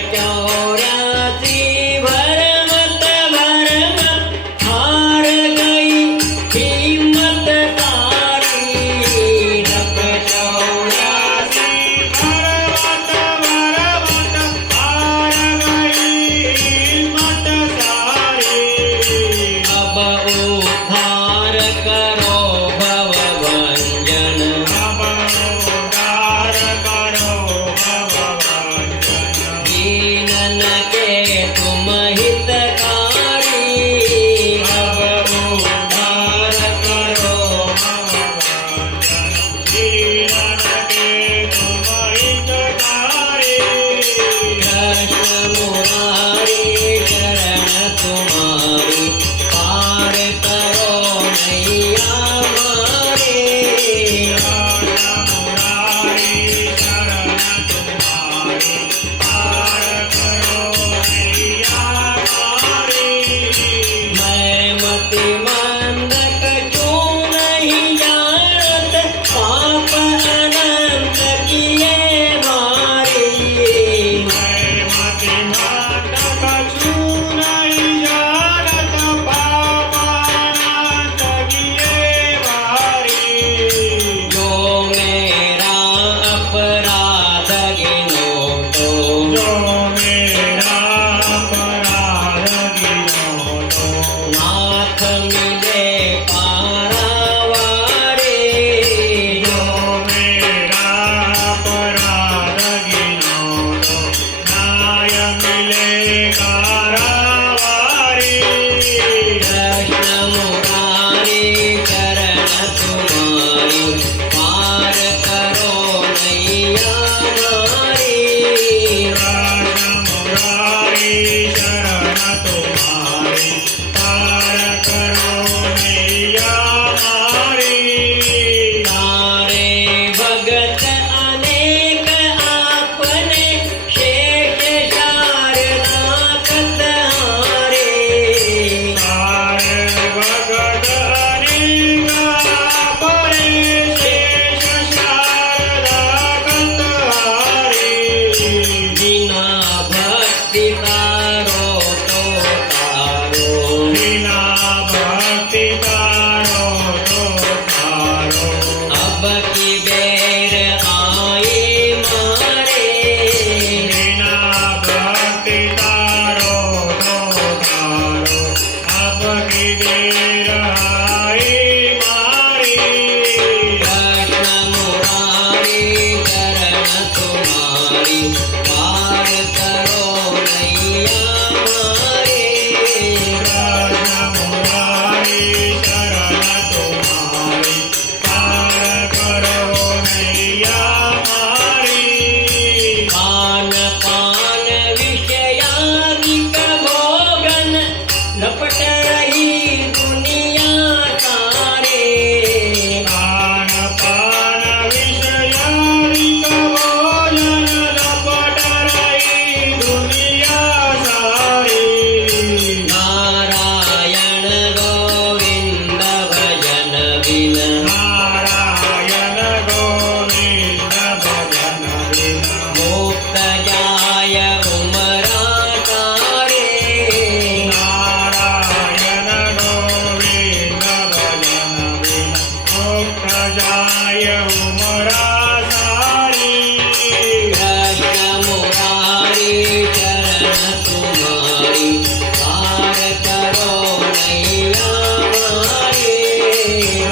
go.